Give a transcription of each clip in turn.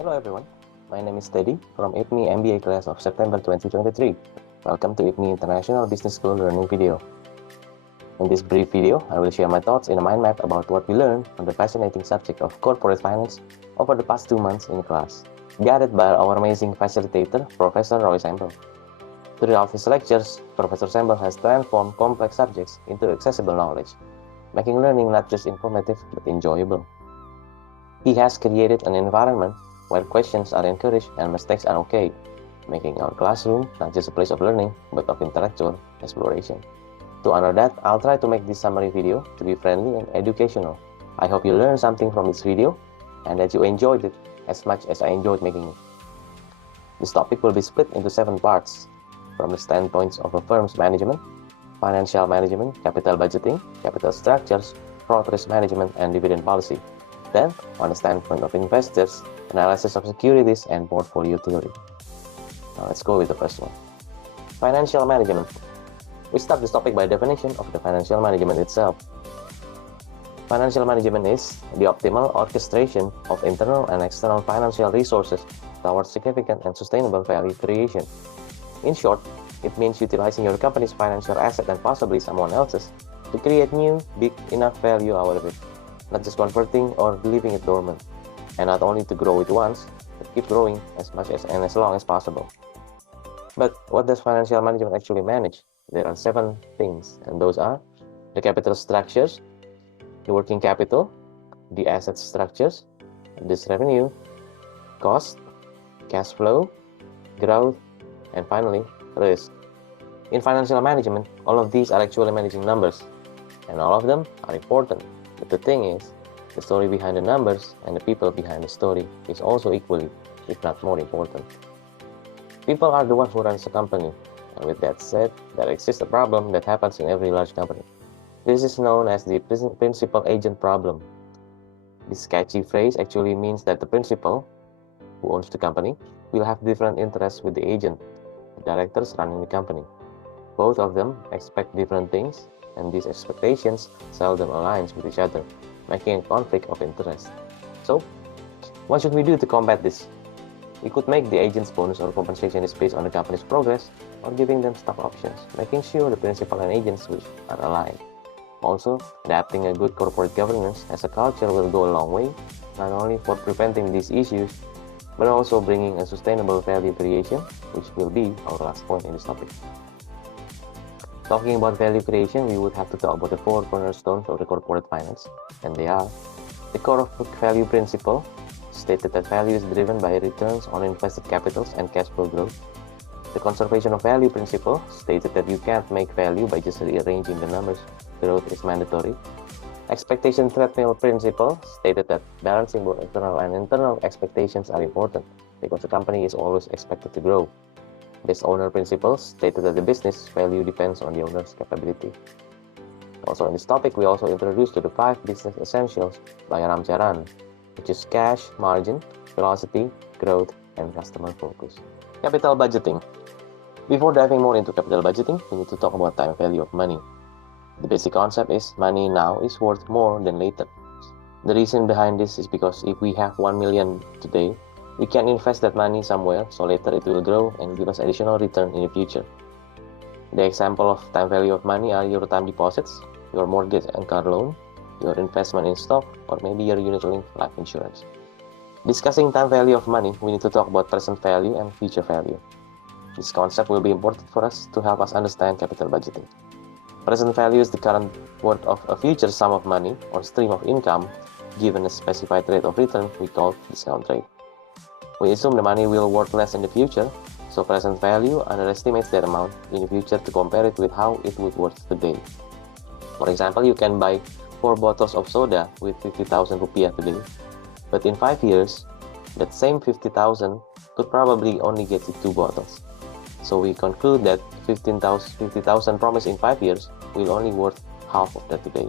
Hello everyone, my name is Teddy from IPMI MBA class of September 2023. Welcome to IPMI International Business School learning video. In this brief video, I will share my thoughts in a mind map about what we learned on the fascinating subject of corporate finance over the past 2 months in class, guided by our amazing facilitator, Professor Roy Sample. Throughout his lectures, Professor Sample has transformed complex subjects into accessible knowledge, making learning not just informative but enjoyable. He has created an environment where questions are encouraged and mistakes are okay, making our classroom not just a place of learning, but of intellectual exploration. To honor that, I'll try to make this summary video to be friendly and educational. I hope you learned something from this video and that you enjoyed it as much as I enjoyed making it. This topic will be split into 7 parts from the standpoints of a firm's management, financial management, capital budgeting, capital structures, fraud risk management, and dividend policy. Then, on the standpoint of investors, analysis of securities and portfolio theory. Now let's go with the first one. Financial management. We start this topic by definition of the financial management itself. Financial management is the optimal orchestration of internal and external financial resources towards significant and sustainable value creation. In short, it means utilizing your company's financial asset and possibly someone else's to create new, big enough value out of it, not just converting or leaving it dormant, and not only to grow it once, but keep growing as much and as long as possible. But what does financial management actually manage? There are 7 things, and those are the capital structures, the working capital, the asset structures, this revenue, cost, cash flow, growth, and finally, risk. In financial management, all of these are actually managing numbers, and all of them are important. But the thing is, the story behind the numbers and the people behind the story is also equally, if not more important. People are the one who runs the company, and with that said, there exists a problem that happens in every large company. This is known as the principal agent problem. This catchy phrase actually means that the principal, who owns the company, will have different interests with the agent, the directors running the company. Both of them expect different things, and these expectations seldom align with each other, making a conflict of interest. So, what should we do to combat this? We could make the agent's bonus or compensation is based on the company's progress, or giving them stock options, making sure the principal and agent's wish are aligned. Also, adapting a good corporate governance as a culture will go a long way, not only for preventing these issues, but also bringing a sustainable value creation, which will be our last point in this topic. Talking about value creation, we would have to talk about the 4 cornerstones of the corporate finance, and they are the core of value principle, stated that value is driven by returns on invested capitals and cash flow growth. The conservation of value principle, stated that you can't make value by just rearranging the numbers, growth is mandatory. Expectation treadmill principle, stated that balancing both external and internal expectations are important, because the company is always expected to grow. Best owner principles stated that the business value depends on the owner's capability. Also in this topic, we also introduced to the 5 business essentials by Ram Charan, which is cash, margin, velocity, growth, and customer focus. Capital budgeting. Before diving more into capital budgeting, we need to talk about time value of money. The basic concept is money now is worth more than later. The reason behind this is because if we have 1 million today, we can invest that money somewhere, so later it will grow and give us additional return in the future. The example of time value of money are your time deposits, your mortgage and car loan, your investment in stock, or maybe your unit-linked life insurance. Discussing time value of money, we need to talk about present value and future value. This concept will be important for us to help us understand capital budgeting. Present value is the current worth of a future sum of money or stream of income given a specified rate of return we call discount rate. We assume the money will worth less in the future, so present value underestimates that amount in the future to compare it with how it would worth today. For example, you can buy 4 bottles of soda with 50,000 rupiah today, but in 5 years, that same 50,000 could probably only get you 2 bottles. So we conclude that 50,000 promised in 5 years will only worth half of that today.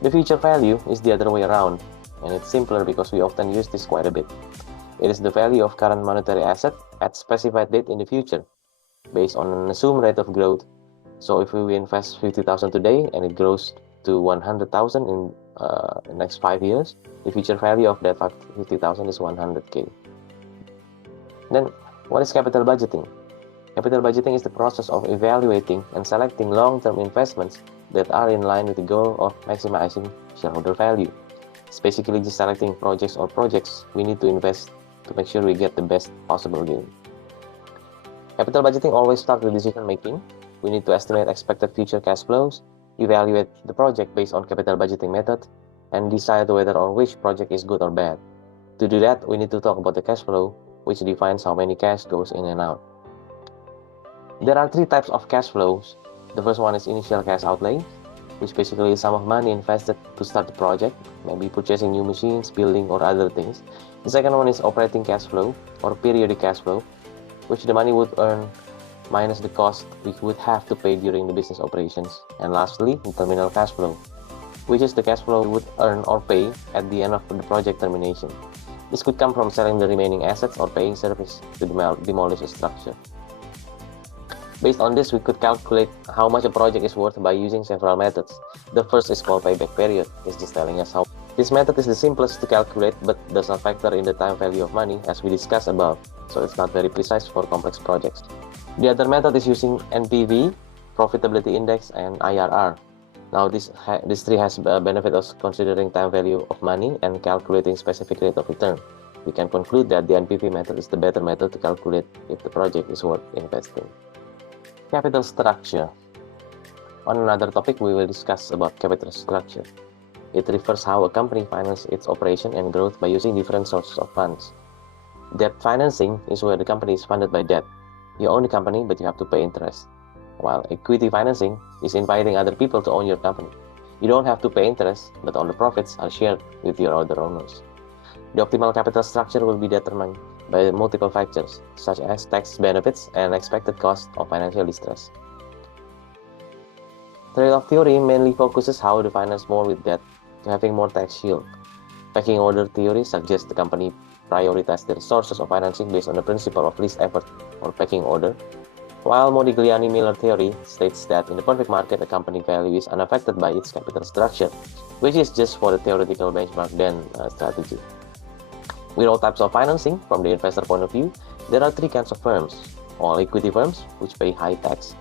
The future value is the other way around, and it's simpler because we often use this quite a bit. It is the value of current monetary asset at specified date in the future, based on an assumed rate of growth. So if we invest 50,000 today and it grows to 100,000 in the next 5 years, the future value of that 50,000 is 100K. Then, what is capital budgeting? Capital budgeting is the process of evaluating and selecting long-term investments that are in line with the goal of maximizing shareholder value. It's basically just selecting projects we need to invest to make sure we get the best possible gain. Capital budgeting always starts with decision making. We need to estimate expected future cash flows, evaluate the project based on capital budgeting method, and decide whether or which project is good or bad. To do that, we need to talk about the cash flow, which defines how many cash goes in and out. There are 3 types of cash flows. The first one is initial cash outlay, which basically is sum of money invested to start the project, maybe purchasing new machines, building, or other things. The second one is operating cash flow or periodic cash flow, which the money would earn minus the cost we would have to pay during the business operations. And lastly, the terminal cash flow, which is the cash flow we would earn or pay at the end of the project termination. This could come from selling the remaining assets or paying service to demolish a structure. Based on this, we could calculate how much a project is worth by using several methods. The first is called payback period. It's just telling us how. This method is the simplest to calculate, but does not factor in the time value of money as we discussed above, so it's not very precise for complex projects. The other method is using NPV, profitability index, and IRR. Now this tree has a benefit of considering time value of money and calculating specific rate of return. We can conclude that the NPV method is the better method to calculate if the project is worth investing. Capital structure. On another topic, we will discuss about capital structure. It refers how a company finances its operation and growth by using different sources of funds. Debt financing is where the company is funded by debt. You own the company, but you have to pay interest. While equity financing is inviting other people to own your company. You don't have to pay interest, but all the profits are shared with your other owners. The optimal capital structure will be determined by multiple factors, such as tax benefits and expected cost of financial distress. Trade-off theory mainly focuses how to finance more with debt to having more tax shield. Pecking order theory suggests the company prioritize their sources of financing based on the principle of least effort or pecking order, while Modigliani-Miller theory states that in the perfect market, a company value is unaffected by its capital structure, which is just for the theoretical benchmark than strategy. With all types of financing, from the investor point of view, there are 3 kinds of firms. All equity firms, which pay high tax,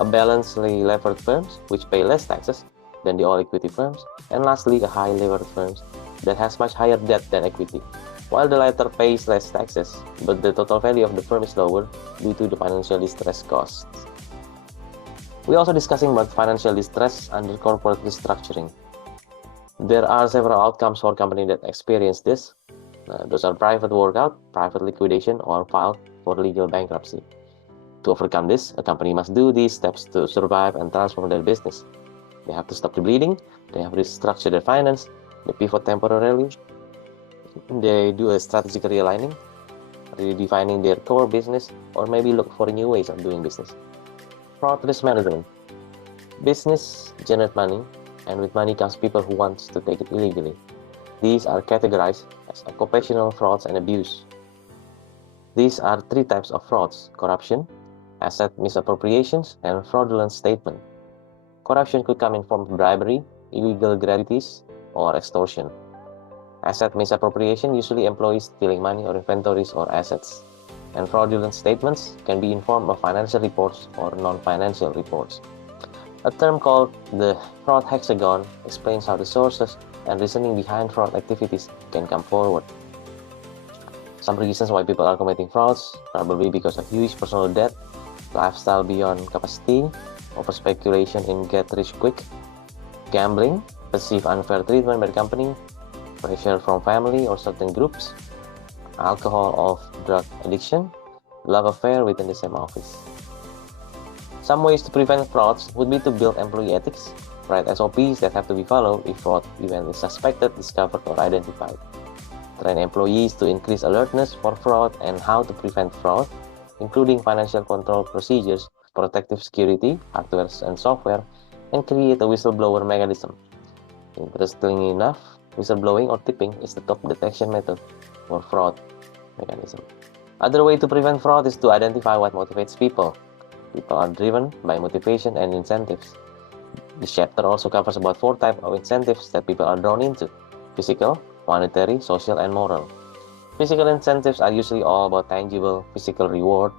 a balancedly levered firms, which pay less taxes than the all equity firms, and lastly, a high levered firms that has much higher debt than equity. While the latter pays less taxes, but the total value of the firm is lower due to the financial distress costs. We are also discussing about financial distress under corporate restructuring. There are several outcomes for companies that experience this. Those are private workout, private liquidation, or file for legal bankruptcy. To overcome this, a company must do these steps to survive and transform their business. They have to stop the bleeding, they have to restructure their finance, they pivot temporarily, they do a strategic realigning, redefining their core business, or maybe look for new ways of doing business. Fraud risk management. Business generates money, and with money comes people who want to take it illegally. These are categorized as occupational frauds and abuse. These are 3 types of frauds: corruption, asset misappropriations, and fraudulent statement. Corruption could come in form of bribery, illegal gratuities, or extortion. Asset misappropriation usually employs stealing money or inventories or assets. And fraudulent statements can be in form of financial reports or non-financial reports. A term called the fraud hexagon explains how the sources and reasoning behind fraud activities can come forward. Some reasons why people are committing frauds, probably because of huge personal debt, lifestyle beyond capacity, over speculation in get rich quick, gambling, perceived unfair treatment by the company, pressure from family or certain groups, alcohol or drug addiction, love affair within the same office. Some ways to prevent frauds would be to build employee ethics, write SOPs that have to be followed if fraud event is suspected, discovered, or identified. Train employees to increase alertness for fraud and how to prevent fraud, including financial control procedures, protective security, hardware and software, and create a whistleblower mechanism. Interestingly enough, whistleblowing or tipping is the top detection method for fraud mechanism. Other way to prevent fraud is to identify what motivates people. People are driven by motivation and incentives. This chapter also covers about 4 types of incentives that people are drawn into: physical, monetary, social, and moral. Physical incentives are usually all about tangible physical reward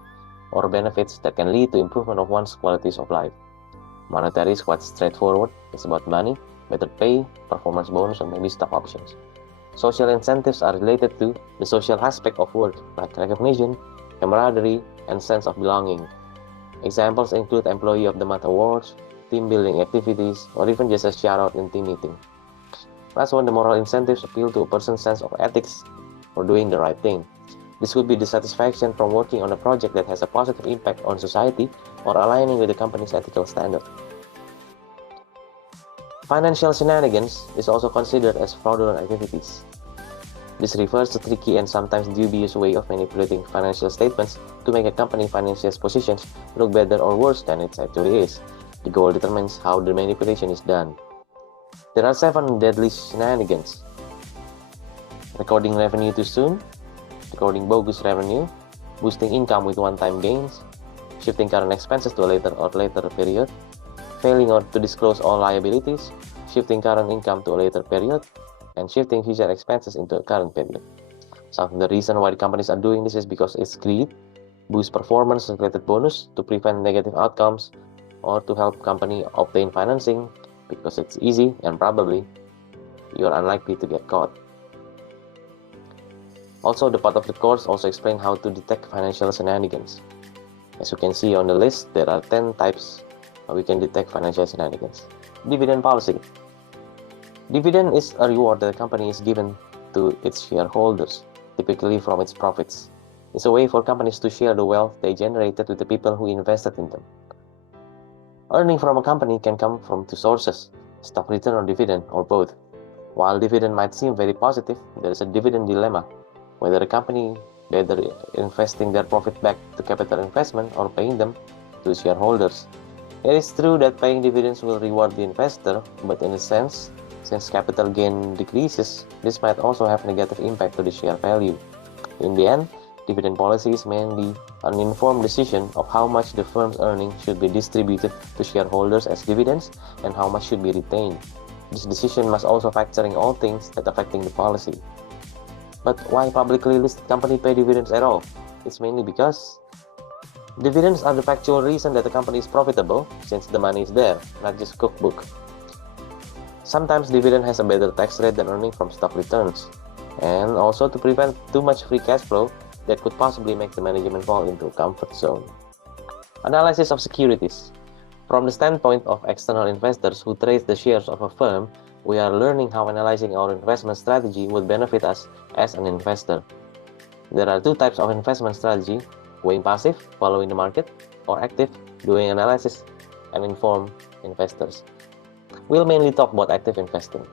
or benefits that can lead to improvement of one's qualities of life. Monetary is quite straightforward. It's about money, better pay, performance bonus, or maybe stock options. Social incentives are related to the social aspect of work, like recognition, camaraderie, and sense of belonging. Examples include Employee of the Month awards, team building activities, or even just a shout-out in team meeting. Last one, the moral incentives appeal to a person's sense of ethics or doing the right thing. This could be the satisfaction from working on a project that has a positive impact on society or aligning with the company's ethical standard. Financial shenanigans is also considered as fraudulent activities. This refers to tricky and sometimes dubious way of manipulating financial statements to make a company financial positions look better or worse than it actually is. The goal determines how the manipulation is done. There are 7 deadly shenanigans: recording revenue too soon, recording bogus revenue, boosting income with one-time gains, shifting current expenses to a later period, failing to disclose all liabilities, shifting current income to a later period, and shifting future expenses into a current period. Some of the reason why the companies are doing this is because it's greed, boost performance-related bonus to prevent negative outcomes, or to help company obtain financing because it's easy and probably you are unlikely to get caught. Also, the part of the course also explains how to detect financial shenanigans. As you can see on the list, there are 10 types how we can detect financial shenanigans. Dividend policy. Dividend is a reward that a company is given to its shareholders, typically from its profits. It's a way for companies to share the wealth they generated with the people who invested in them. Earning from a company can come from 2 sources: stock return or dividend, or both. While dividend might seem very positive, there is a dividend dilemma, whether a company better investing their profit back to capital investment or paying them to shareholders. It is true that paying dividends will reward the investor, but in a sense, since capital gain decreases, this might also have negative impact to the share value. In the end, dividend policy is mainly an informed decision of how much the firm's earnings should be distributed to shareholders as dividends and how much should be retained. This decision must also factor in all things that affecting the policy. But why publicly listed company pay dividends at all? It's mainly because dividends are the factual reason that the company is profitable, since the money is there, not just cookbook. Sometimes dividend has a better tax rate than earning from stock returns, and also to prevent too much free cash flow that could possibly make the management fall into a comfort zone. Analysis of securities. From the standpoint of external investors who trade the shares of a firm, we are learning how analyzing our investment strategy would benefit us as an investor. There are 2 types of investment strategy: going passive, following the market, or active, doing analysis and inform investors. We'll mainly talk about active investing.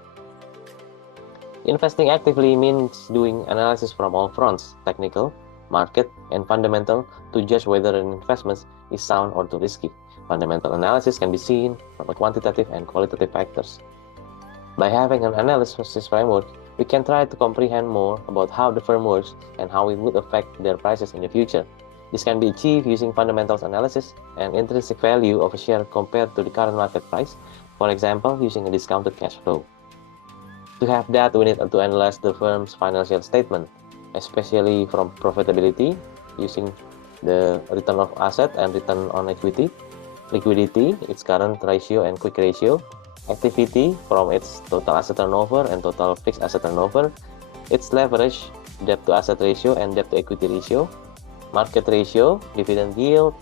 Investing actively means doing analysis from all fronts: technical, market, and fundamental, to judge whether an investment is sound or too risky. Fundamental analysis can be seen from the quantitative and qualitative factors. By having an analysis framework, we can try to comprehend more about how the firm works and how it would affect their prices in the future. This can be achieved using fundamentals analysis and intrinsic value of a share compared to the current market price, for example, using a discounted cash flow. To have that, we need to analyze the firm's financial statement, especially from profitability, using the return of asset and return on equity, liquidity, its current ratio and quick ratio, activity from its total asset turnover and total fixed asset turnover, its leverage, debt to asset ratio and debt to equity ratio, market ratio, dividend yield,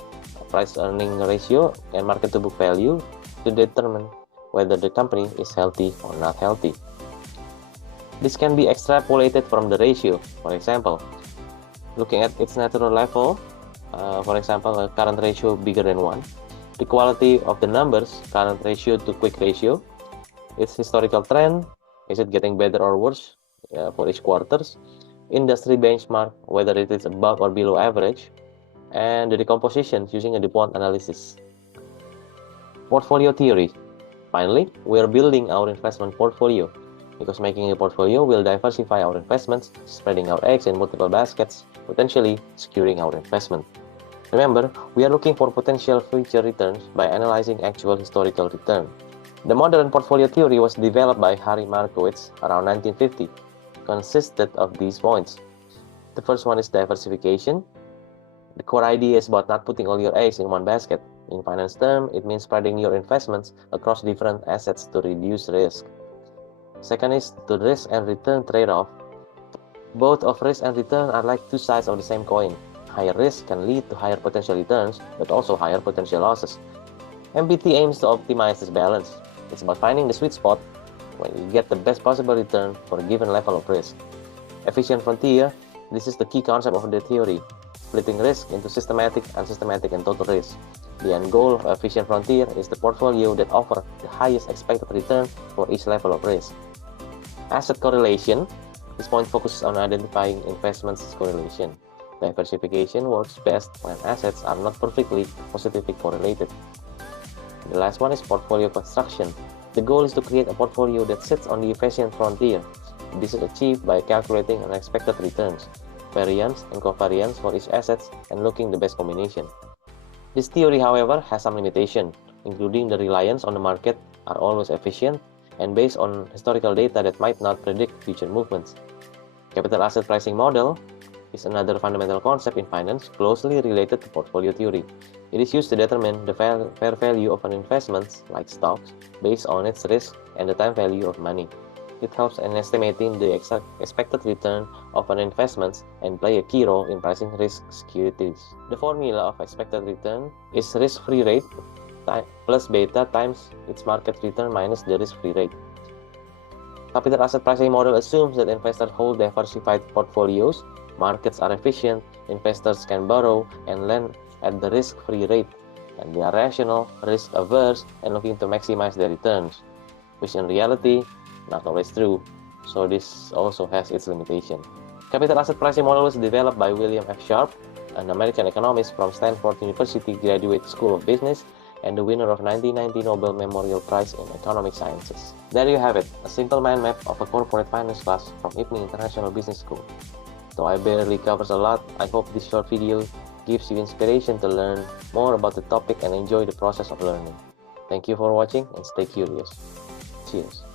price earning ratio, and market to book value to determine whether the company is healthy or not healthy. This can be extrapolated from the ratio. For example, looking at its natural level, for example, a current ratio bigger than 1, the quality of the numbers, current ratio to quick ratio, its historical trend, is it getting better or worse for each quarters, industry benchmark, whether it is above or below average, and the decomposition using a DuPont analysis. Portfolio theory. Finally, we are building our investment portfolio, because making a portfolio will diversify our investments, spreading our eggs in multiple baskets, potentially securing our investment. Remember, we are looking for potential future returns by analyzing actual historical return. The modern portfolio theory was developed by Harry Markowitz around 1950. Consisted of these points. The first one is diversification. The core idea is about not putting all your eggs in one basket. In finance terms, it means spreading your investments across different assets to reduce risk. Second is the risk and return trade-off. Both of risk and return are like two sides of the same coin. Higher risk can lead to higher potential returns, but also higher potential losses. MBT aims to optimize this balance. It's about finding the sweet spot when you get the best possible return for a given level of risk. Efficient frontier, this is the key concept of the theory, splitting risk into systematic, unsystematic, and total risk. The end goal of efficient frontier is the portfolio that offers the highest expected return for each level of risk. Asset correlation, this point focuses on identifying investments correlation. Diversification works best when assets are not perfectly positively correlated. The last one is portfolio construction. The goal is to create a portfolio that sits on the efficient frontier. This is achieved by calculating unexpected returns, variance and covariance for each asset, and looking the best combination. This theory, however, has some limitation, including the reliance on the market are always efficient and based on historical data that might not predict future movements. Capital asset pricing model is another fundamental concept in finance closely related to portfolio theory. It is used to determine the fair value of an investment, like stocks, based on its risk and the time value of money. It helps in estimating the exact expected return of an investment and play a key role in pricing risk securities. The formula of expected return is risk-free rate plus beta times its market return minus the risk-free rate. Capital asset pricing model assumes that investors hold diversified portfolios, markets are efficient, investors can borrow and lend at the risk-free rate, and they are rational, risk-averse, and looking to maximize their returns, which in reality, not always true, so this also has its limitation. Capital asset pricing model was developed by William F. Sharpe, an American economist from Stanford University Graduate School of Business and the winner of 1990 Nobel Memorial Prize in Economic Sciences. There you have it, a simple mind map of a corporate finance class from IPMI International Business School. Though I barely covers a lot, I hope this short video gives you inspiration to learn more about the topic and enjoy the process of learning. Thank you for watching and stay curious. Cheers.